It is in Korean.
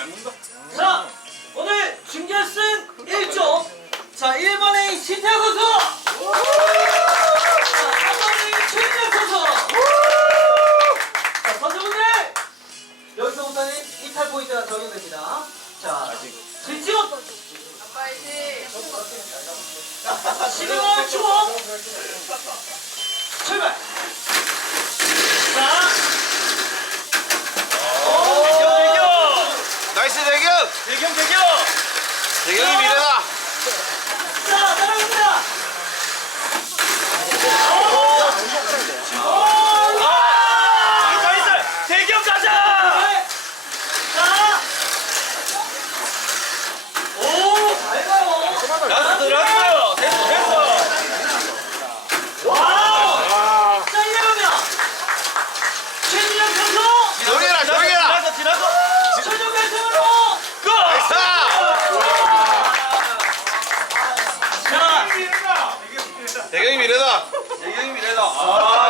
닮은다. 자, 오늘 준결승 1조. 자, 1번의 신태호 선수. 자, 3번의 최인혁 선수. 자, 선수분들. 여기서부터는 이탈 포인트가 적용됩니다. 자, 질지원. 시그널 추워. 출발. 자. 오, 대경 대경. 나이스 대경! 대경 대경. 대경이 미래 대경이 미래다. 대경이 미래다. 아.